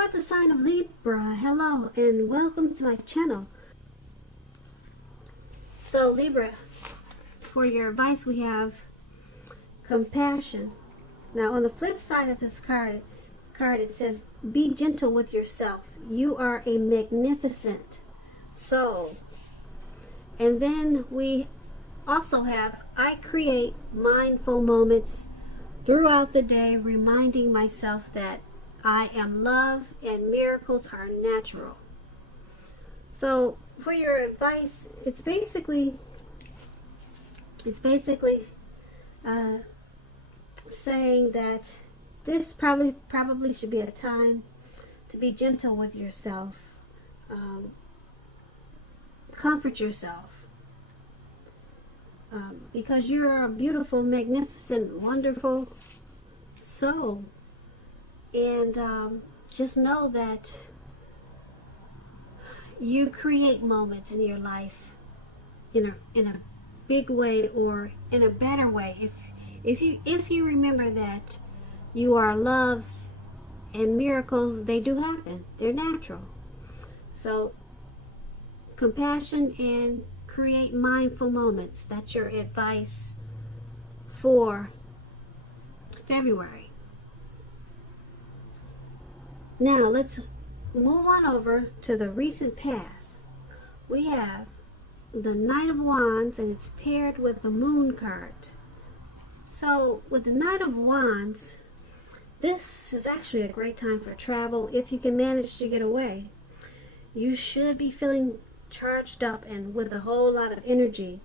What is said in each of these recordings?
For the sign of Libra, hello and welcome to my channel. So Libra, for your advice we have compassion. Now on the flip side of this card it says, be gentle with yourself. You are a magnificent soul. And then we also have, I create mindful moments throughout the day, reminding myself that I am love and miracles are natural. So for your advice, it's basically saying that this probably should be a time to be gentle with yourself, comfort yourself, because you're a beautiful, magnificent, wonderful soul. And just know that you create moments in your life in a big way or in a better way. If you remember that you are love and miracles, they do happen. They're natural. So compassion and create mindful moments. That's your advice for February. Now let's move on over to the recent past. We have the Knight of Wands, and it's paired with the Moon card. So with the Knight of Wands, this is actually a great time for travel if you can manage to get away. You should be feeling charged up and with a whole lot of energy,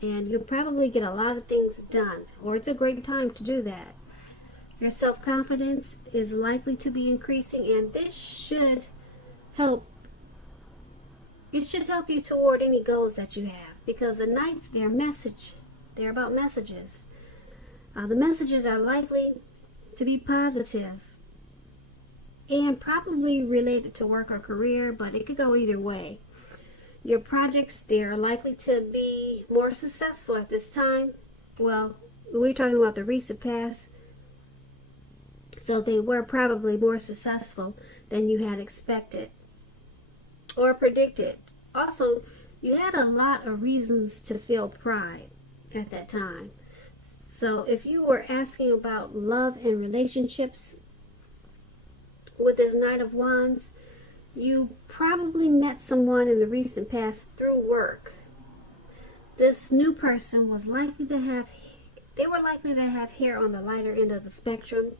and you'll probably get a lot of things done, or it's a great time to do that. Your self-confidence is likely to be increasing, and this should help. It should help you toward any goals that you have, because the Knights, they're about messages. The messages are likely to be positive and probably related to work or career, but it could go either way. Your projects, they're likely to be more successful at this time. Well, we're talking about the recent past. So they were probably more successful than you had expected or predicted. Also, you had a lot of reasons to feel pride at that time. So if you were asking about love and relationships with this Knight of Wands, you probably met someone in the recent past through work. This new person was likely to have hair on the lighter end of the spectrum.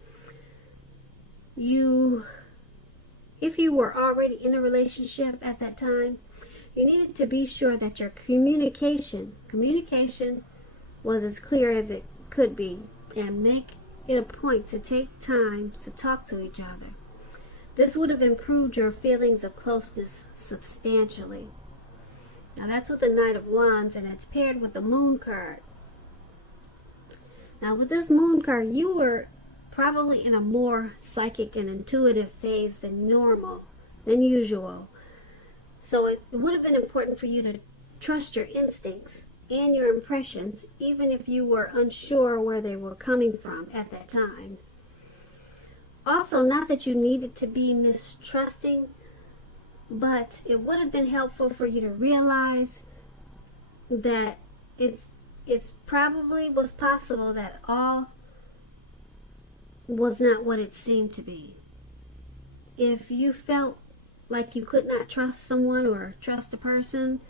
If you were already in a relationship at that time, you needed to be sure that your communication was as clear as it could be, and make it a point to take time to talk to each other. This would have improved your feelings of closeness substantially. Now that's with the Knight of Wands, and it's paired with the Moon card. Now with this Moon card, you were probably in a more psychic and intuitive phase than usual. So it would have been important for you to trust your instincts and your impressions, even if you were unsure where they were coming from at that time. Also, not that you needed to be mistrusting, but it would have been helpful for you to realize that it's probably was possible that all was not what it seemed to be. If you felt like you could not trust someone or trust a person,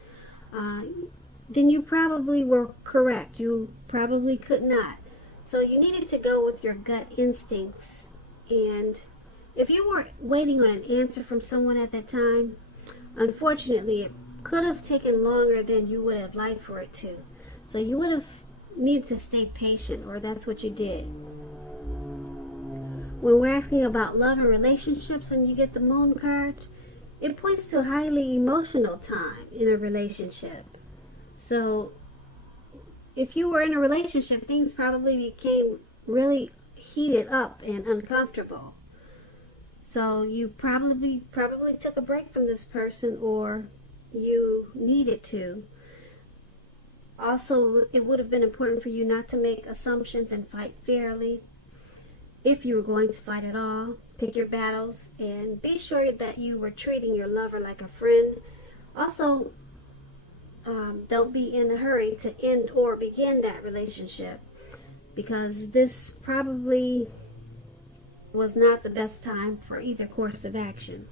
then you probably were correct. You probably could not. So you needed to go with your gut instincts. And if you were waiting on an answer from someone at that time, unfortunately it could have taken longer than you would have liked for it to. So you would have needed to stay patient, or that's what you did. When we're asking about love and relationships, when you get the Moon card, it points to a highly emotional time in a relationship. So if you were in a relationship, things probably became really heated up and uncomfortable. So you probably took a break from this person, or you needed to. Also, it would have been important for you not to make assumptions and fight fairly. if you were going to fight at all. Pick your battles and be sure that you were treating your lover like a friend. Also, don't be in a hurry to end or begin that relationship, because this probably was not the best time for either course of action.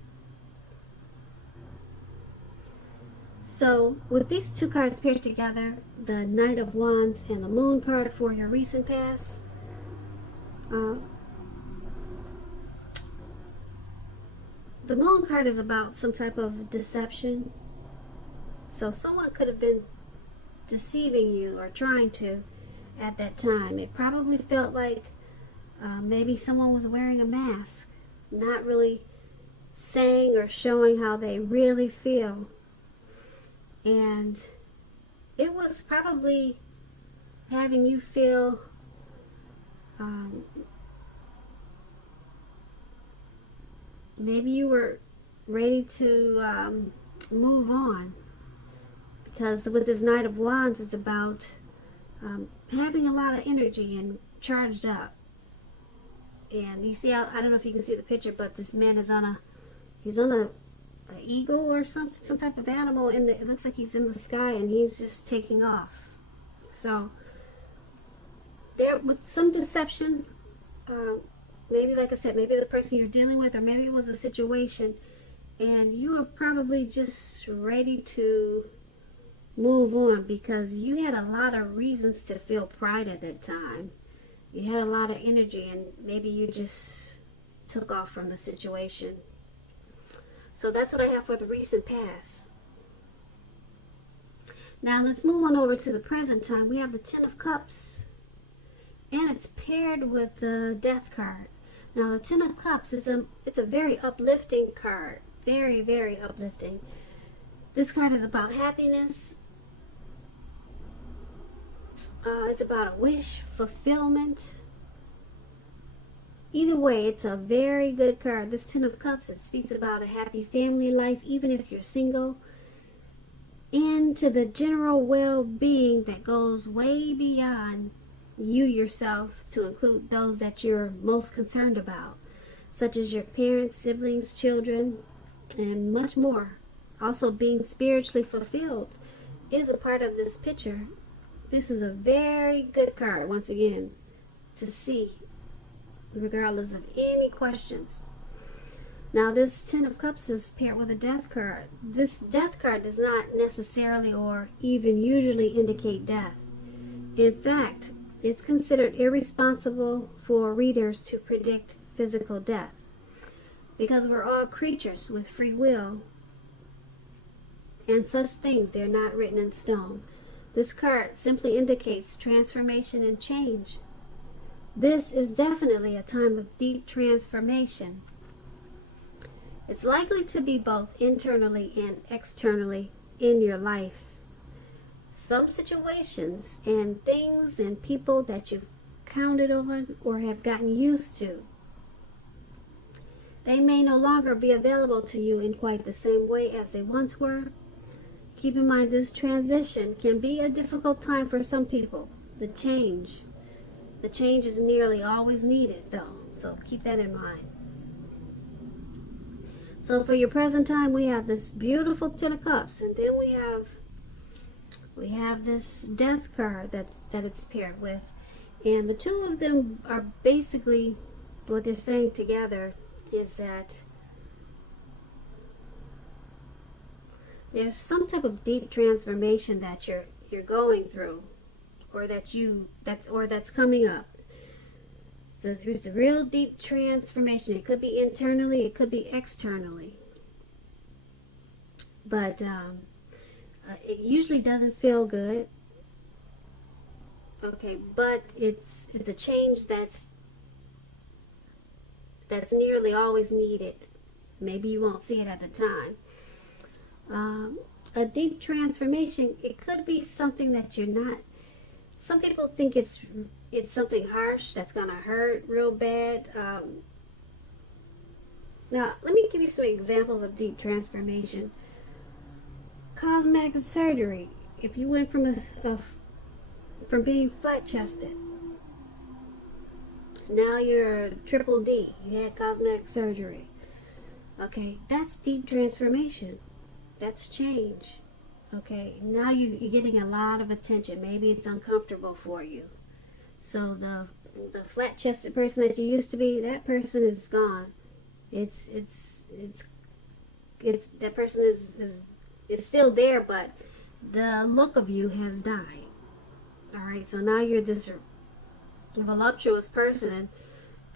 So with these two cards paired together, the Knight of Wands and the Moon card for your recent past, the Moon card is about some type of deception. So someone could have been deceiving you or trying to at that time. It probably felt like maybe someone was wearing a mask, not really saying or showing how they really feel. And it was probably having you feel maybe you were ready to move on, because with this Knight of Wands, it's about having a lot of energy and charged up. And you see, I don't know if you can see the picture, but this man is on a eagle or some type of animal, and it looks like he's in the sky and he's just taking off. So there with some deception, maybe, like I said, maybe the person you're dealing with, or maybe it was a situation and you were probably just ready to move on because you had a lot of reasons to feel pride at that time. You had a lot of energy and maybe you just took off from the situation. So that's what I have for the recent past. Now let's move on over to the present time. We have the Ten of Cups, and it's paired with the Death card. Now the Ten of Cups is it's a very uplifting card. Very, very uplifting. This card is about happiness. It's about a wish fulfillment. Either way, it's a very good card. This Ten of Cups, it speaks about a happy family life, even if you're single, and to the general well-being that goes way beyond you yourself, to include those that you're most concerned about, such as your parents, siblings, children, and much more. Also, being spiritually fulfilled is a part of this picture. This is a very good card, once again, to see, regardless of any questions. Now this Ten of Cups is paired with a Death card. This Death card does not necessarily or even usually indicate death. In fact, it's considered irresponsible for readers to predict physical death, because we're all creatures with free will, and such things, they're not written in stone. This card simply indicates transformation and change. This is definitely a time of deep transformation. It's likely to be both internally and externally in your life. Some situations and things and people that you've counted on or have gotten used to, they may no longer be available to you in quite the same way as they once were. Keep in mind, this transition can be a difficult time for some people. The change is nearly always needed, though, so keep that in mind. So for your present time, we have this beautiful Ten of Cups, and then we have this Death card that it's paired with, and the two of them are basically, what they're saying together is that there's some type of deep transformation that you're going through, or that's coming up. So there's a real deep transformation. It could be internally, it could be externally, but it usually doesn't feel good. Okay, but it's a change that's nearly always needed. Maybe you won't see it at the time. A deep transformation, it could be something that you're not. Some people think it's something harsh that's gonna hurt real bad. Now, let me give you some examples of deep transformation. Cosmetic surgery. If you went from being flat-chested, Now you're triple D. You had cosmetic surgery. Okay, that's deep transformation. That's change. Okay, now you're getting a lot of attention. Maybe it's uncomfortable for you. So the flat-chested person that you used to be, that person is gone. It's that person is still there, but the look of you has died. All right, so now you're this voluptuous person, and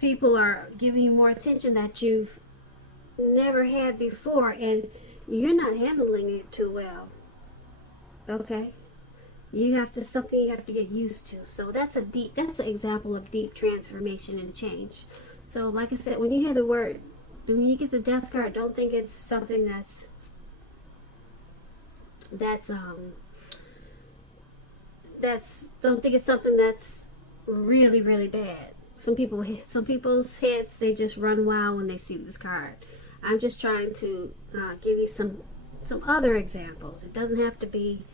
people are giving you more attention that you've never had before, and you're not handling it too well. Okay, something you have to get used to. So that's an example of deep transformation and change. So like I said, when you get the death card, don't think it's something that's don't think it's something that's really, really bad. Some people's heads, they just run wild when they see this card. I'm just trying to give you some other examples. It doesn't have to be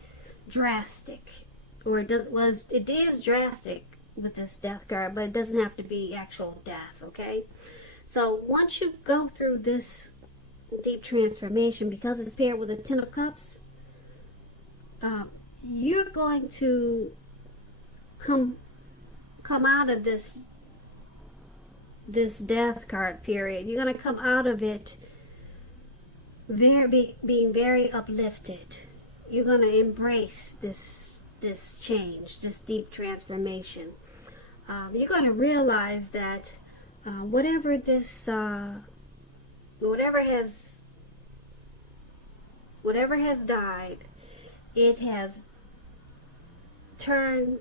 drastic, or it is drastic with this death card, but it doesn't have to be actual death. Okay, so once you go through this deep transformation, because it's paired with the Ten of Cups, you're going to come out of this death card period. You're going to come out of it being very uplifted. You're going to embrace this change, this deep transformation. You're going to realize that whatever has died, it has turned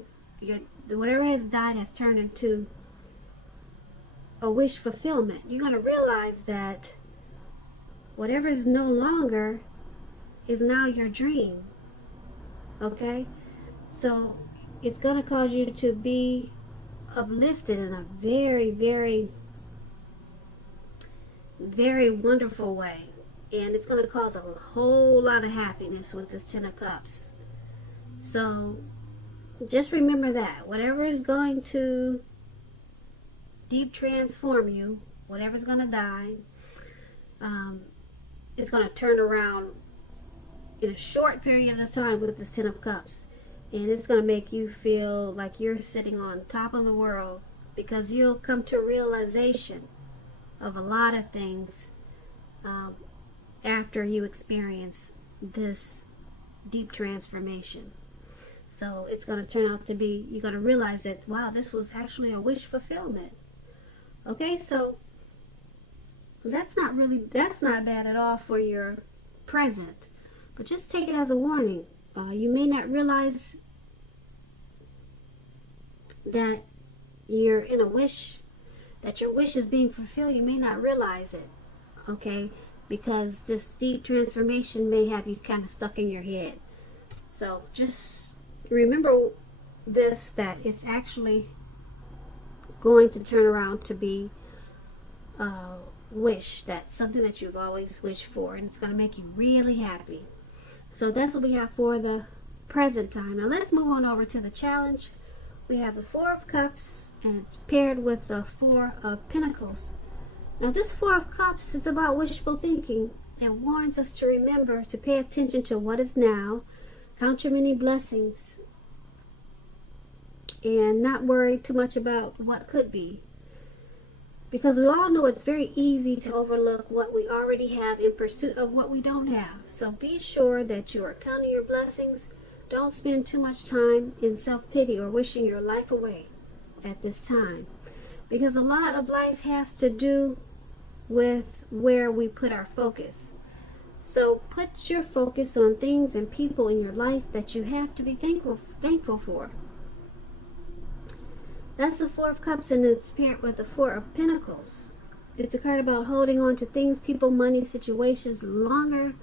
whatever has died has turned into a wish fulfillment. You're going to realize that whatever is no longer is now your dream. Okay, so it's going to cause you to be uplifted in a very, very, very wonderful way, and it's going to cause a whole lot of happiness with this Ten of Cups. So just remember that whatever is going to deep transform you, whatever's going to die, it's going to turn around in a short period of time with this Ten of Cups. And it's going to make you feel like you're sitting on top of the world, because you'll come to a realization of a lot of things after you experience this deep transformation. So it's going to turn out to be, you're going to realize that, wow, this was actually a wish fulfillment. Okay, so that's not bad at all for your present. But just take it as a warning. You may not realize that you're in a wish, that your wish is being fulfilled. You may not realize it, okay? Because this deep transformation may have you kind of stuck in your head. So just remember this, that it's actually going to turn around to be a wish, that's something that you've always wished for, and it's going to make you really happy. So that's what we have for the present time. Now let's move on over to the challenge. We have the Four of Cups, and it's paired with the Four of Pentacles. Now this Four of Cups is about wishful thinking. It warns us to remember to pay attention to what is now, count your many blessings, and not worry too much about what could be. Because we all know it's very easy to overlook what we already have in pursuit of what we don't have. So be sure that you are counting your blessings. Don't spend too much time in self-pity or wishing your life away at this time. Because a lot of life has to do with where we put our focus. So put your focus on things and people in your life that you have to be thankful for. That's the Four of Cups, and it's paired with the Four of Pentacles. It's a card about holding on to things, people, money, situations longer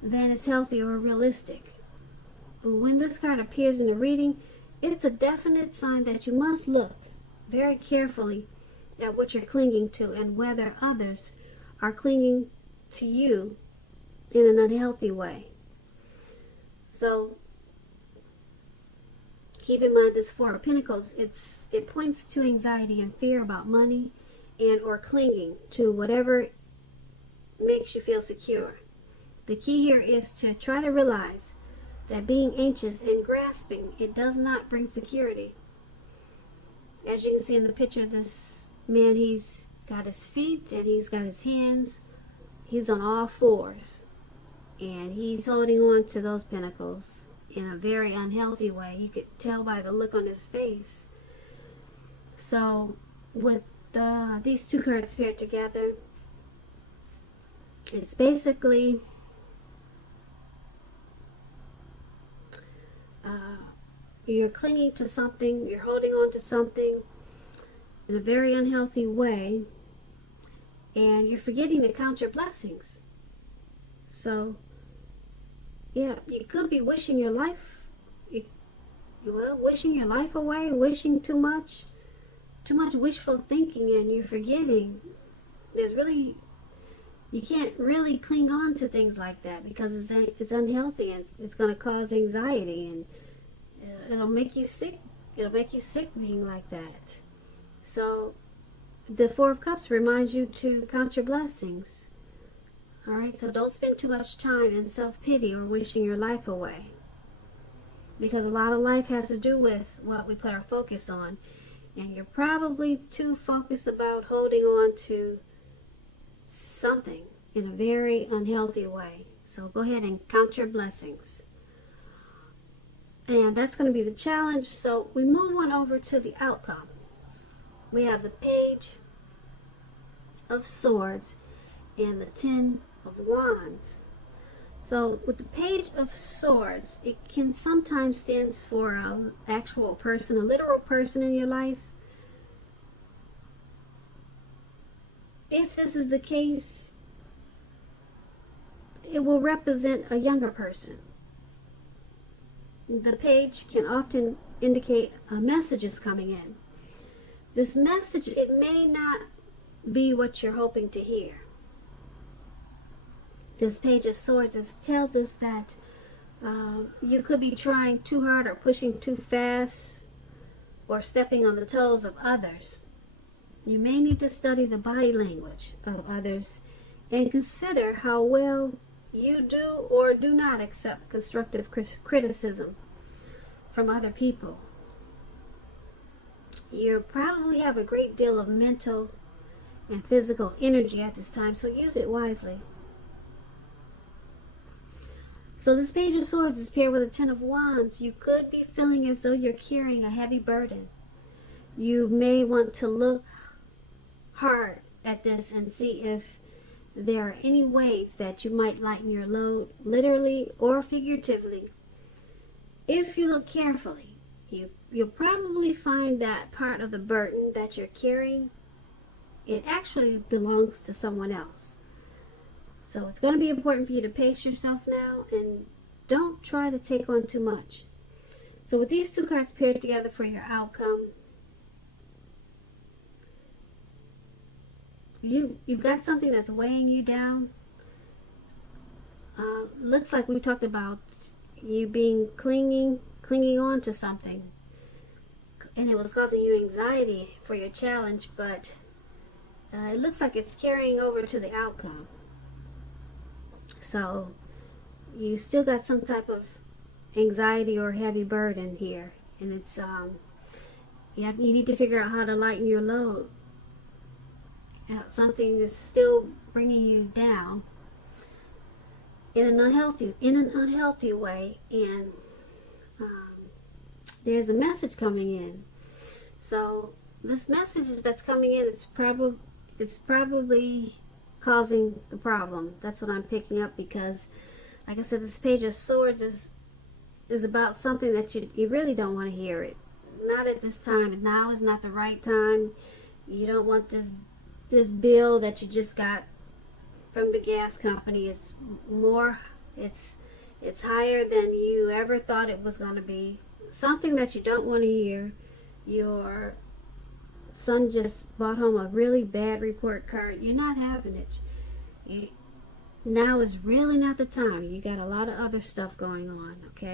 than is healthy or realistic. When this card appears in the reading, it's a definite sign that you must look very carefully at what you're clinging to and whether others are clinging to you in an unhealthy way. So keep in mind this Four of Pentacles, it points to anxiety and fear about money and or clinging to whatever makes you feel secure. The key here is to try to realize that being anxious and grasping, it does not bring security. As you can see in the picture, this man, he's got his feet and he's got his hands. He's on all fours. And he's holding on to those pentacles in a very unhealthy way. You could tell by the look on his face. So with these two cards paired together, it's basically you're clinging to something, you're holding on to something in a very unhealthy way, and you're forgetting to count your blessings. So yeah, you could be wishing your life, wishing your life away, wishing too much wishful thinking, and you're forgetting you can't really cling on to things like that because it's unhealthy and it's going to cause anxiety, and it'll make you sick. It'll make you sick being like that. So the Four of Cups reminds you to count your blessings. All right, so don't spend too much time in self-pity or wishing your life away, because a lot of life has to do with what we put our focus on, and you're probably too focused about holding on to something in a very unhealthy way. So go ahead and count your blessings. And that's going to be the challenge. So we move on over to the outcome. We have the Page of Swords and the Ten of Wands. So with the Page of Swords, it can sometimes stand for an actual person, a literal person in your life. If this is the case, it will represent a younger person. The page can often indicate a message is coming in. This message, it may not be what you're hoping to hear. This Page of Swords tells us that you could be trying too hard or pushing too fast or stepping on the toes of others. You may need to study the body language of others and consider how well you do or do not accept constructive criticism from other people. You probably have a great deal of mental and physical energy at this time, so use it wisely. So this Page of Swords is paired with a Ten of Wands. You could be feeling as though you're carrying a heavy burden. You may want to look hard at this and see if there are any ways that you might lighten your load, literally or figuratively. If you look carefully, you'll probably find that part of the burden that you're carrying, it actually belongs to someone else. So it's going to be important for you to pace yourself now and don't try to take on too much. So with these two cards paired together for your outcome, you've got something that's weighing you down. Looks like we talked about you being clinging on to something, and it was causing you anxiety for your challenge, but it looks like it's carrying over to the outcome. So you still got some type of anxiety or heavy burden here, and it's you need to figure out how to lighten your load. Something is still bringing you down in an unhealthy way, and there's a message coming in. So this message that's coming in, it's probably causing the problem. That's what I'm picking up, because like I said, this Page of Swords is about something that you really don't want to hear it. Not at this time. Now is not the right time. You don't want this bill that you just got from the gas company. It's higher than you ever thought it was going to be. Something that you don't want to hear. Your son just brought home a really bad report card. You're not having it. Now is really not the time. You got a lot of other stuff going on, okay?